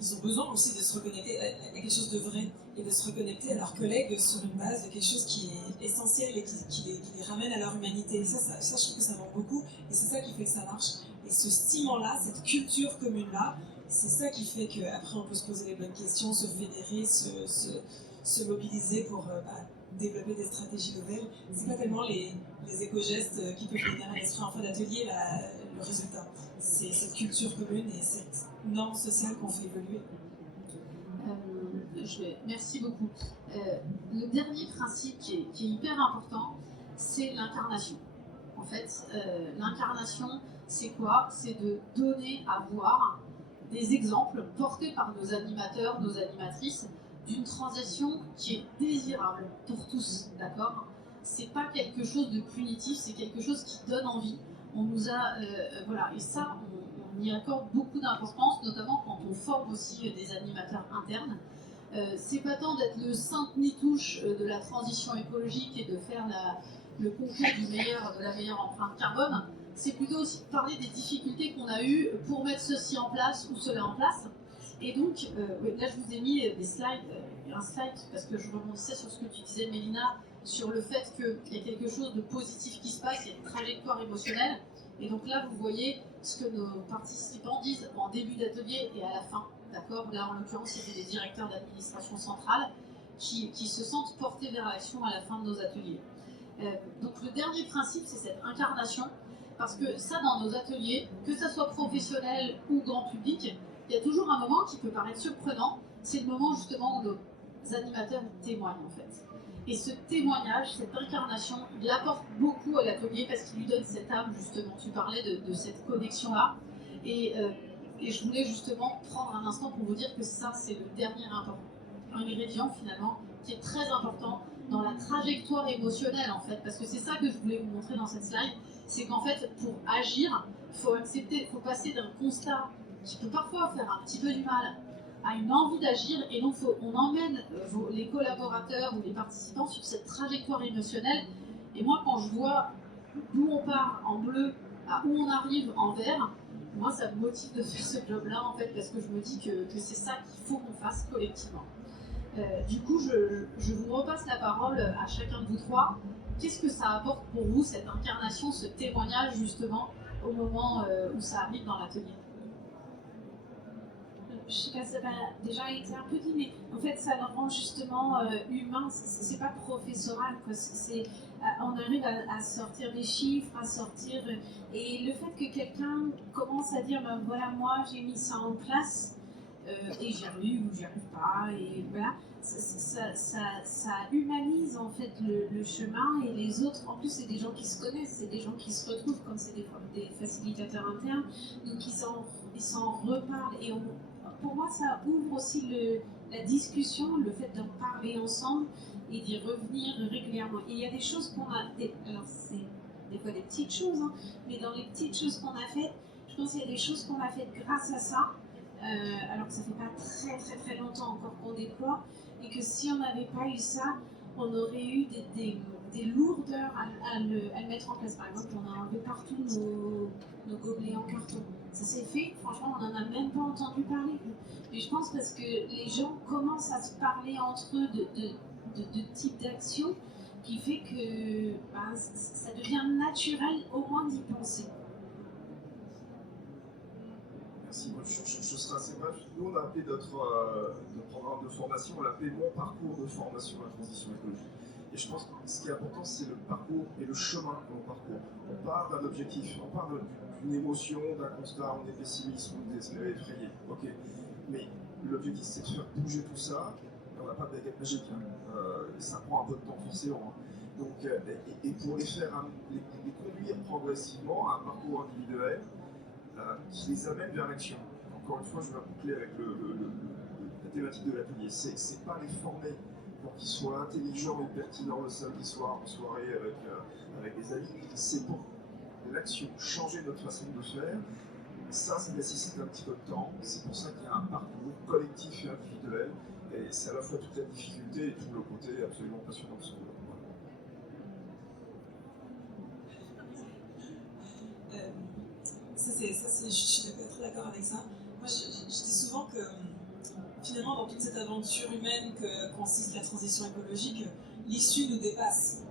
ils ont besoin aussi de se reconnecter à quelque chose de vrai, et de se reconnecter à leurs collègues sur une base de quelque chose qui est essentiel et qui les ramène à leur humanité. Et ça, je trouve que ça manque beaucoup, et c'est ça qui fait que ça marche. Et ce ciment-là, cette culture commune-là, c'est ça qui fait qu'après on peut se poser les bonnes questions, se fédérer, se mobiliser pour développer des stratégies nouvelles. C'est pas tellement les éco-gestes qui peuvent venir à l'esprit en fin d'atelier le résultat. C'est cette culture commune et cette norme sociale qu'on fait évoluer. Merci beaucoup. Le dernier principe qui est hyper important, c'est l'incarnation. En fait, l'incarnation, c'est quoi? C'est de donner à voir des exemples portés par nos animateurs, nos animatrices, d'une transition qui est désirable pour tous, d'accord? C'est pas quelque chose de punitif, c'est quelque chose qui donne envie. On nous a, voilà, et ça, on y accorde beaucoup d'importance, notamment quand on forme aussi des animateurs internes. C'est pas tant d'être le sainte nitouche de la transition écologique et de faire le concours de la meilleure empreinte carbone. C'est plutôt aussi de parler des difficultés qu'on a eues pour mettre ceci en place ou cela en place. Et donc, là je vous ai mis des slides, un slide parce que je rebondissais sur ce que tu disais, Mélina, sur le fait qu'il y a quelque chose de positif qui se passe, il y a une trajectoire émotionnelle. Et donc là, vous voyez ce que nos participants disent en début d'atelier et à la fin. D'accord ? Là, en l'occurrence, c'était des directeurs d'administration centrale qui se sentent portés vers l'action à la fin de nos ateliers. Donc le dernier principe, c'est cette incarnation. Parce que ça, dans nos ateliers, que ça soit professionnel ou grand public, il y a toujours un moment qui peut paraître surprenant. C'est le moment justement où nos animateurs témoignent en fait. Et ce témoignage, cette incarnation, il apporte beaucoup à l'atelier parce qu'il lui donne cette âme justement. Tu parlais de cette connexion-là. Et je voulais justement prendre un instant pour vous dire que ça, c'est le dernier ingrédient finalement qui est très important dans la trajectoire émotionnelle en fait. Parce que c'est ça que je voulais vous montrer dans cette slide. C'est qu'en fait, pour agir, il faut accepter, il faut passer d'un constat qui peut parfois faire un petit peu du mal à une envie d'agir, et donc on emmène les collaborateurs ou les participants sur cette trajectoire émotionnelle. Et moi, quand je vois d'où on part en bleu à où on arrive en vert, moi, ça me motive de faire ce job-là, en fait, parce que je me dis que c'est ça qu'il faut qu'on fasse collectivement. Du coup, je vous repasse la parole à chacun de vous trois. Qu'est-ce que ça apporte pour vous, cette incarnation, ce témoignage, justement, au moment où ça arrive dans l'atelier ? Je sais pas si ça a déjà été un peu dit, mais en fait, ça le rend justement humain. C'est pas professoral, quoi. On arrive à sortir des chiffres, à sortir. Et le fait que quelqu'un commence à dire, ben voilà, moi, j'ai mis ça en place, et j'y arrive ou j'y arrive pas, et voilà, ça humanise en fait le chemin, et les autres, en plus, c'est des gens qui se connaissent, c'est des gens qui se retrouvent, comme c'est des facilitateurs internes, donc ils s'en reparlent. Et pour moi, ça ouvre aussi la discussion, le fait d'en parler ensemble et d'y revenir régulièrement. Et il y a des choses qu'on a... Alors, c'est des fois des petites choses, hein, mais dans les petites choses qu'on a faites, je pense qu'il y a des choses qu'on a faites grâce à ça, alors que ça fait pas très très très longtemps encore qu'on déploie, et que si on n'avait pas eu ça, on aurait eu des lourdeurs à le mettre en place. Par exemple, on a enlevé partout nos gobelets en carton. Ça s'est fait, franchement, on n'en a même pas entendu parler. Mais je pense parce que les gens commencent à se parler entre eux de types d'actions, qui fait que ça devient naturel au moins d'y penser. Merci, moi je serai assez bref. Nous on a appelé notre programme de formation, on l'a appelé Mon parcours de formation à la transition écologique. Et je pense que ce qui est important, c'est le parcours et le chemin de mon parcours. On part d'un objectif, on part d'une émotion, d'un constat, on est pessimiste, on est désespéré, effrayé. Ok. Mais l'objectif, c'est de faire bouger tout ça. On n'a pas de baguette magique. Ça prend un peu de temps, forcément. Donc, et pour les faire, les conduire progressivement à un parcours individuel qui les amène vers l'action. Encore une fois, je vais boucler avec la thématique de l'atelier. C'est pas les former pour qu'ils soient intelligents et pertinents le samedi soir en soirée avec des amis, c'est pour l'action, changer notre façon de faire. Ça nécessite un petit peu de temps, c'est pour ça qu'il y a un parcours collectif et individuel, et c'est à la fois toute la difficulté et tout le côté absolument passionnant de ce boulot. Je suis très d'accord avec ça. Moi, je dis souvent que finalement, dans toute cette aventure humaine que consiste la transition écologique, l'issue nous dépasse.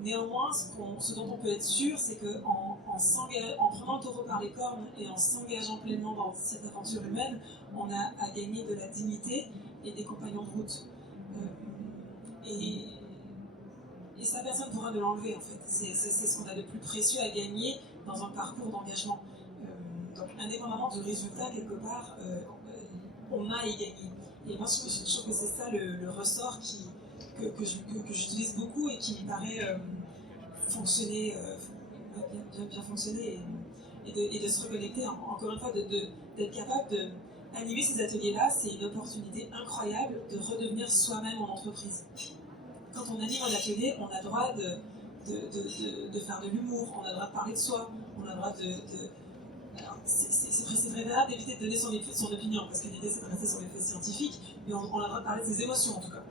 Néanmoins, ce dont on peut être sûr, c'est qu'en prenant le taureau par les cornes et en s'engageant pleinement dans cette aventure humaine, on a à gagner de la dignité et des compagnons de route. Et ça, personne ne pourra nous l'enlever, en fait. C'est ce qu'on a de plus précieux à gagner dans un parcours d'engagement. Donc, indépendamment du résultat, quelque part, on a à y gagner. Et moi, je trouve que c'est ça le ressort que j'utilise beaucoup et qui me paraît fonctionner, bien fonctionner et de se reconnecter, encore une fois, d'être capable d'animer ces ateliers-là. C'est une opportunité incroyable de redevenir soi-même en entreprise. Quand on anime un atelier, on a le droit de faire de l'humour, on a le droit de parler de soi, on a le droit Alors, c'est très rare d'éviter de donner son opinion, parce que l'idée c'est de rester sur les faits scientifiques, mais on a le droit de parler de ses émotions en tout cas.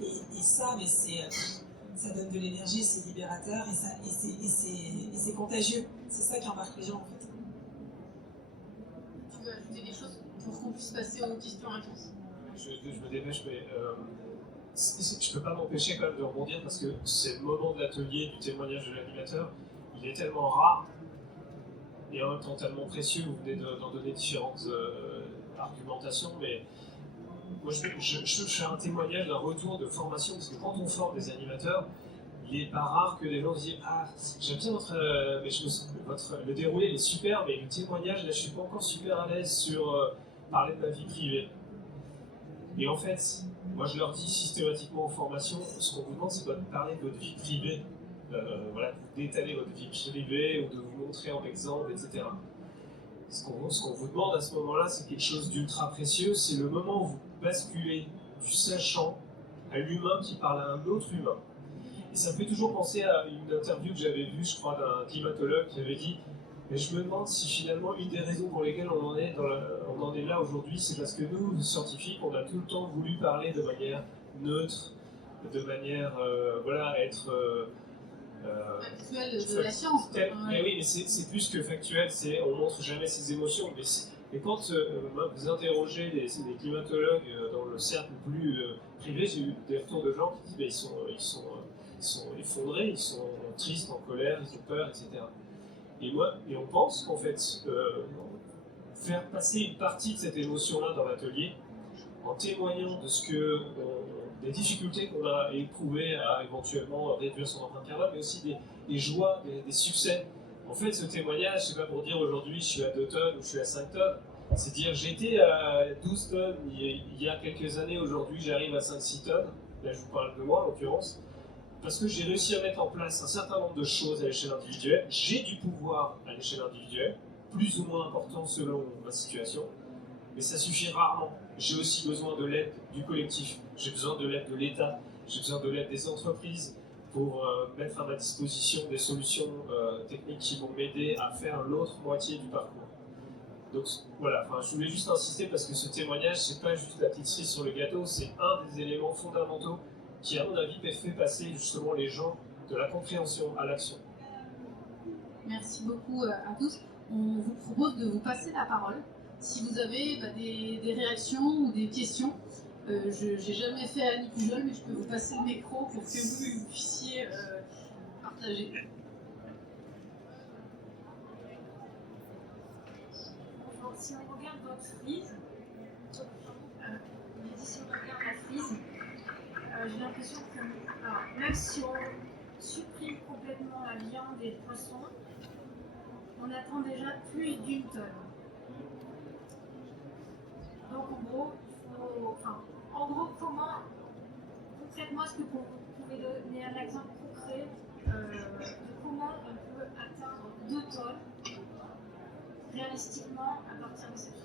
Et ça, mais ça donne de l'énergie, c'est libérateur et c'est contagieux. C'est ça qui embarque les gens en fait. Tu veux ajouter des choses pour qu'on puisse passer aux questions-réponses? Je me dépêche, mais je ne peux pas m'empêcher quand même de rebondir parce que c'est le moment de l'atelier, du témoignage de l'animateur, il est tellement rare et en même temps tellement précieux. Vous venez d'en donner différentes argumentations, mais moi je fais un témoignage d'un retour de formation parce que quand on forme des animateurs, il n'est pas rare que les gens disent ah j'aime bien le déroulé il est super, mais le témoignage là je suis pas encore super à l'aise sur parler de ma vie privée. Et en fait, moi je leur dis systématiquement en formation, ce qu'on vous demande c'est pas de parler de votre vie privée, voilà, d'étaler votre vie privée ou de vous montrer en exemple, etc. Ce qu'on vous demande à ce moment-là, c'est quelque chose d'ultra précieux, c'est le moment où vous basculez du sachant à l'humain qui parle à un autre humain. Et ça me fait toujours penser à une interview que j'avais vue, je crois, d'un climatologue qui avait dit « Mais je me demande si finalement une des raisons pour lesquelles on en est là aujourd'hui, c'est parce que nous, scientifiques, on a tout le temps voulu parler de manière neutre, de manière, être... factuel de la science. Mais oui, mais c'est plus que factuel, on montre jamais ses émotions. Mais quand vous interrogez des climatologues dans le cercle plus privé, j'ai eu des retours de gens qui disent ils sont effondrés, ils sont tristes, en colère, ils ont peur, etc. Et on pense qu'en fait, faire passer une partie de cette émotion-là dans l'atelier, en témoignant de des difficultés qu'on a éprouvées à éventuellement réduire son empreinte carbone, mais aussi des joies, des succès. En fait, ce témoignage, c'est pas pour dire aujourd'hui je suis à 2 tonnes ou je suis à 5 tonnes, c'est dire j'étais à 12 tonnes il y a quelques années, aujourd'hui j'arrive à 5-6 tonnes, là je vous parle de moi en l'occurrence, parce que j'ai réussi à mettre en place un certain nombre de choses à l'échelle individuelle, j'ai du pouvoir à l'échelle individuelle, plus ou moins important selon ma situation, mais ça suffit rarement. J'ai aussi besoin de l'aide du collectif, j'ai besoin de l'aide de l'État, j'ai besoin de l'aide des entreprises pour mettre à ma disposition des solutions techniques qui vont m'aider à faire l'autre moitié du parcours. Donc voilà, je voulais juste insister parce que ce témoignage, c'est pas juste la petite cerise sur le gâteau, c'est un des éléments fondamentaux qui, à mon avis, fait passer justement les gens de la compréhension à l'action. Merci beaucoup à tous. On vous propose de vous passer la parole. Si vous avez des réactions ou des questions, J'ai jamais fait Annie Pujol, mais je peux vous passer le micro pour que vous puissiez partager. Si on regarde votre frise, si on regarde la frise, j'ai l'impression que même si on supprime complètement la viande et le poisson, on attend déjà plus d'1 tonne. Donc en gros, comment concrètement est-ce que vous pouvez donner un exemple concret de comment on peut atteindre 2 tonnes réalistiquement à partir de cette frise?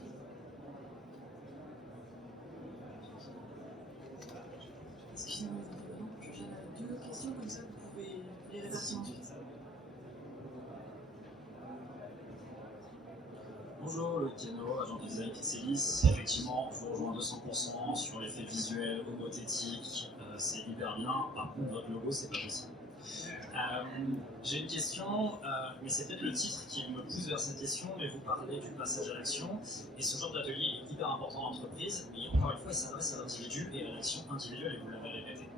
Excusez-moi, j'ai 2 questions comme ça, vous pouvez les répartir ensuite. Bonjour, Loïc Keno, agent de design Pixelis. Effectivement, je vous rejoins 200% sur l'effet visuel, homothétique, c'est hyper bien. Par contre, votre logo, c'est pas possible. J'ai une question, mais c'est peut-être le titre qui me pousse vers cette question, mais vous parlez du passage à l'action, et ce genre d'atelier est hyper important en entreprise, mais encore une fois, il s'adresse à l'individu et à l'action individuelle, et vous l'avez répété.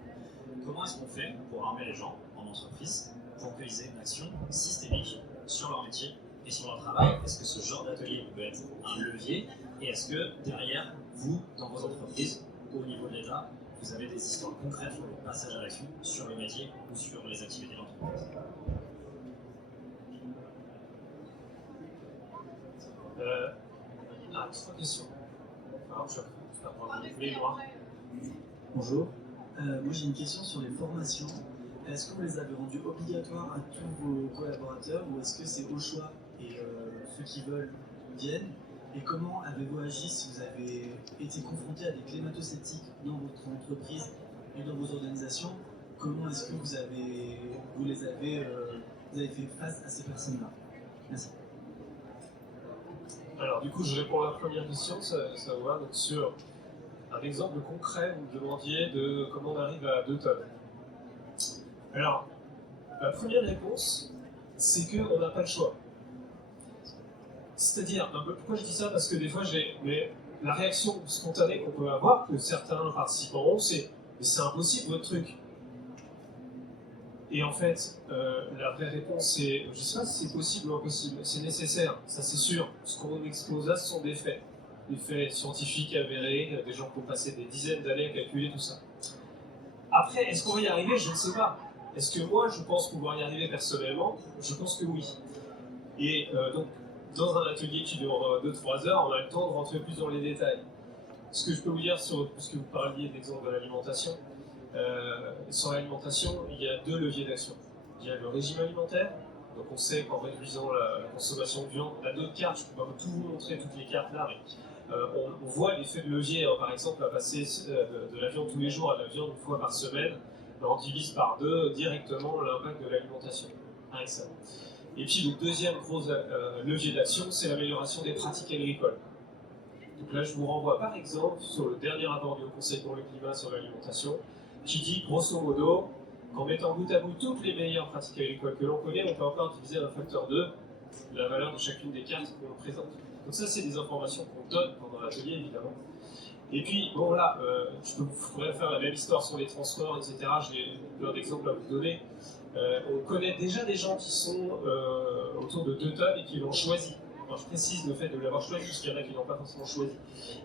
Comment est-ce qu'on fait pour armer les gens en entreprise pour qu'ils aient une action systémique sur leur métier et sur leur travail? Est-ce que ce genre d'atelier peut être un levier? Et est-ce que derrière, vous, dans vos entreprises, au niveau de l'État, vous avez des histoires concrètes sur le passage à l'action, sur le métier ou sur les activités d'entreprise? 3 questions. Alors, je vais faire Bonjour. Moi j'ai une question sur les formations. Est-ce que vous les avez rendues obligatoires à tous vos collaborateurs ou est-ce que c'est au choix et ceux qui veulent viennent? Et comment avez-vous agi si vous avez été confronté à des climato-sceptiques dans votre entreprise et dans vos organisations? Comment est-ce que vous avez fait face à ces personnes-là? Merci. Alors, du coup, je réponds à la première question, ça vous va. Donc, sur un exemple concret, vous me demandiez de comment on arrive à 2 tonnes. Alors, la première réponse, c'est qu'on n'a pas le choix. C'est-à-dire, pourquoi je dis ça? Parce que des fois, la réaction spontanée qu'on peut avoir, que certains participants ont, c'est « mais c'est impossible votre truc ». Et en fait, la vraie réponse, c'est je ne sais pas si c'est possible ou impossible, c'est nécessaire, ça c'est sûr. Ce qu'on expose là, ce sont des faits scientifiques avérés, des gens qui ont passé des dizaines d'années à calculer tout ça. Après, est-ce qu'on va y arriver? Je ne sais pas. Est-ce que moi, je pense pouvoir y arriver personnellement? Je pense que oui. Et donc, dans un atelier qui dure 2-3 heures, on a le temps de rentrer plus dans les détails. Ce que je peux vous dire, puisque vous parliez d'exemple de l'alimentation, sur l'alimentation, il y a 2 leviers d'action. Il y a le régime alimentaire, donc on sait qu'en réduisant la consommation de viande, on a d'autres cartes, je ne peux pas tout vous montrer, toutes les cartes là, mais on voit l'effet de levier, hein, par exemple, à passer de la viande tous les jours à de la viande 1 fois par semaine, on divise par 2 directement l'impact de l'alimentation, avec ça. Et puis le deuxième gros levier d'action, c'est l'amélioration des pratiques agricoles. Donc là, je vous renvoie par exemple sur le dernier rapport du Haut Conseil pour le climat sur l'alimentation, qui dit grosso modo qu'en mettant bout à bout toutes les meilleures pratiques agricoles que l'on connaît, on peut encore diviser à un facteur 2 la valeur de chacune des cartes qu'on présente. Donc ça, c'est des informations qu'on donne pendant l'atelier, évidemment. Et puis, bon là, je pourrais faire la même histoire sur les transports, etc. J'ai plein d'exemples à vous donner. On connaît déjà des gens qui sont autour de 2 tonnes et qui l'ont choisi. Alors, je précise le fait de l'avoir choisi, parce qu'il y en a qui n'ont pas forcément choisi.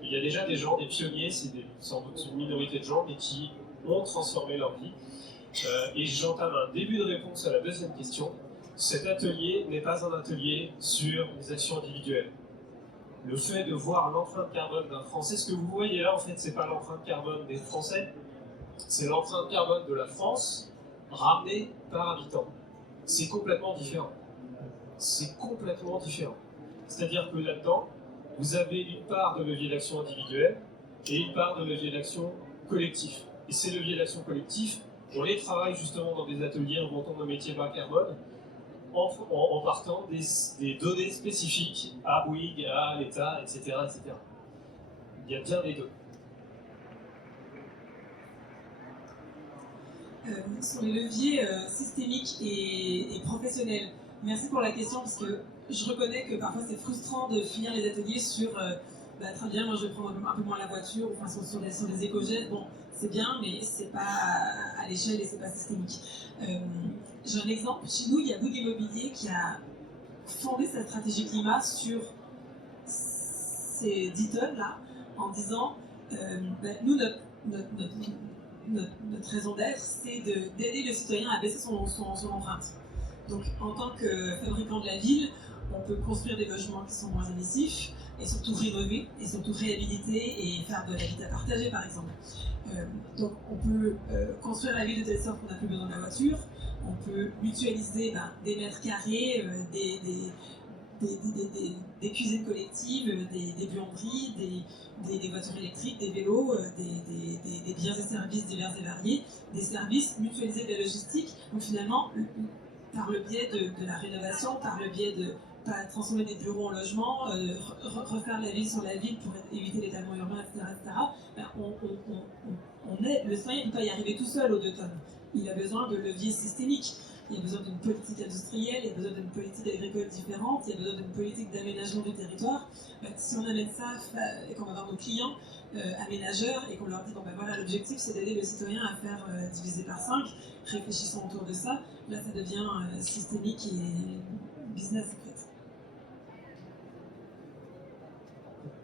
Il y a déjà des gens, des pionniers, c'est sans doute une minorité de gens, mais qui ont transformé leur vie. Et j'entame un début de réponse à la deuxième question. Cet atelier n'est pas un atelier sur les actions individuelles. Le fait de voir l'empreinte carbone d'un Français, ce que vous voyez là, en fait, c'est pas l'empreinte carbone des Français, c'est l'empreinte carbone de la France ramenée par habitant. C'est complètement différent. C'est complètement différent. C'est-à-dire que là-dedans, vous avez une part de levier d'action individuel et une part de levier d'action collectif. Et ces leviers d'action collectif, on les travaille justement dans des ateliers en montant nos métiers bas carbone, en partant des données spécifiques à Bouygues, à l'État, etc., etc. Il y a bien des deux. Sur les leviers systémiques et professionnels, merci pour la question parce que je reconnais que parfois c'est frustrant de finir les ateliers sur très bien, moi je vais prendre un peu moins la voiture, enfin sur des éco-gestes, bon, c'est bien, mais c'est pas à l'échelle et c'est pas systémique. J'ai un exemple, chez nous, il y a Bouygues Immobilier qui a fondé sa stratégie climat sur ces 10 tonnes là, en disant, nous, notre raison d'être, c'est d'aider le citoyen à baisser son empreinte. Donc, en tant que fabricant de la ville, on peut construire des logements qui sont moins émissifs, et surtout rénover, et surtout réhabiliter et faire de l'habitat partagé, par exemple. Donc, on peut construire la ville de telle sorte qu'on n'a plus besoin de la voiture, on peut mutualiser des mètres carrés, des cuisines collectives, des buanderies, des voitures électriques, des vélos, des biens et services divers et variés, des services mutualisés de la logistique. Donc finalement, par le biais de la rénovation, par le biais de transformer des bureaux en logements, refaire la ville sur la ville pour éviter l'étalement urbain, etc., le citoyen ne peut pas y arriver tout seul aux 2 tonnes. Il a besoin de leviers systémiques. Il y a besoin d'une politique industrielle, il y a besoin d'une politique agricole différente, il y a besoin d'une politique d'aménagement du territoire. Si on amène ça et qu'on va voir nos clients aménageurs et qu'on leur dit voilà, l'objectif c'est d'aider le citoyen à faire diviser par 5, réfléchissons autour de ça, là ça devient systémique et business en fait.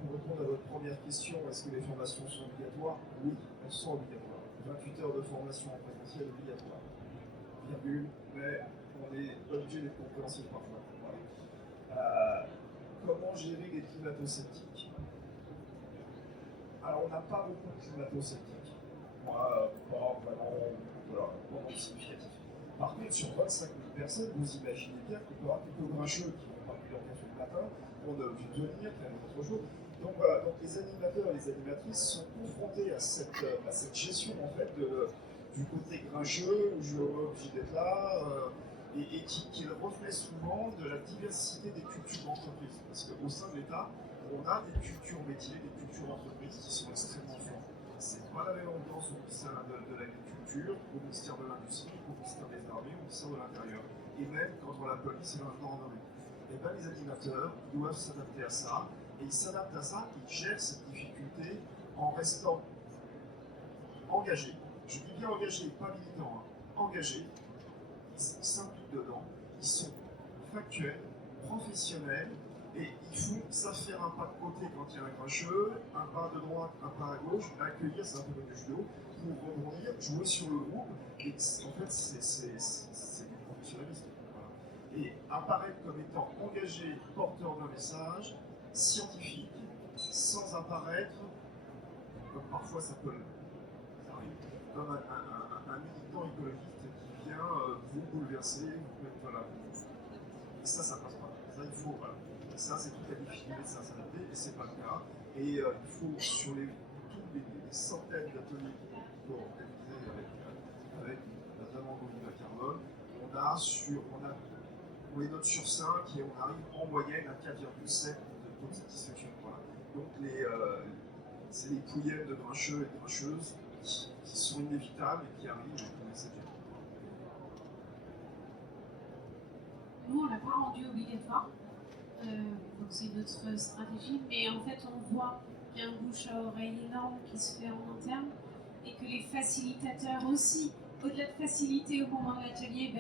Pour répondre à votre première question, est-ce que les formations sont obligatoires? Oui, elles sont obligatoires. 28 heures de formation en présentiel obligatoire. Virgule, mais on est obligé d'être compréhensif parfois. Voilà. Comment gérer les climato-sceptiques? Alors, on n'a pas beaucoup de climato-sceptiques. Moi, pas vraiment significatif. Par contre, sur 25 000 personnes, vous imaginez bien qu'il y aura quelques grincheux qui vont pas bu leur café le matin, qu'on a obligé de venir, qu'il y a un autre jour. Donc voilà, donc les animateurs et les animatrices sont confrontés à cette gestion en fait du côté grincheux, où je suis obligé d'être là, et qui est le reflet souvent de la diversité des cultures d'entreprise. Parce qu'au sein de l'État, on a des cultures métiers, des cultures d'entreprise qui sont extrêmement fortes. C'est pas la même ambiance au ministère de l'Agriculture, au ministère de l'Industrie, au ministère des Armées, au ministère de l'Intérieur. Et même quand on la police et la gendarmerie. Et bien les animateurs doivent s'adapter à ça, et ils s'adaptent à ça, ils gèrent cette difficulté en restant engagés. Je dis bien engagés, pas militants, engagés, ils s'impliquent dedans, ils sont factuels, professionnels, et ils savent faire un pas de côté quand il y a un grincheux, un pas de droite, un pas à gauche, accueillir, c'est un peu comme du judo, pour rebondir, jouer sur le groupe, et en fait c'est du professionnalisme. Voilà. Et apparaître comme étant engagé, porteur d'un message, scientifique, sans apparaître, comme parfois ça peut arriver, comme un militant écologiste qui vient vous bouleverser, vous mettre voilà. Et ça passe pas. Ça, il faut, voilà. Et ça, c'est toute la difficulté de s'adapter, et c'est pas le cas. Et il faut, sur toutes les centaines d'ateliers qu'on peut organiser avec notamment Movida Carbone, on les note sur 5 et on arrive en moyenne à 4,7 de taux de satisfaction. Voilà. Donc c'est les pouyennes de grincheux et de grincheuses qui sont inévitables et qui arrivent et qu'on essaie de gérer. Nous, on ne l'a pas rendu obligatoire, donc c'est notre stratégie, mais en fait, on voit qu'il y a un bouche à oreille énorme qui se fait en interne et que les facilitateurs aussi, au-delà de faciliter au moment de l'atelier,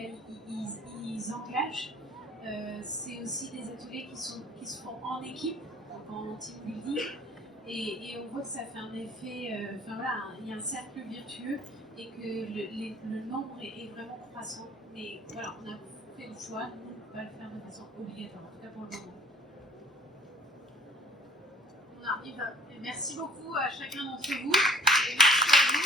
ils engagent. C'est aussi des ateliers qui se font en équipe, donc en team building, et on voit que ça fait un effet, il y a un cercle virtueux et que le nombre est vraiment croissant. Mais voilà, on a fait le choix, nous, on ne peut pas le faire de façon obligatoire, en tout cas pour le moment. On arrive. Merci beaucoup à chacun d'entre vous et merci à vous.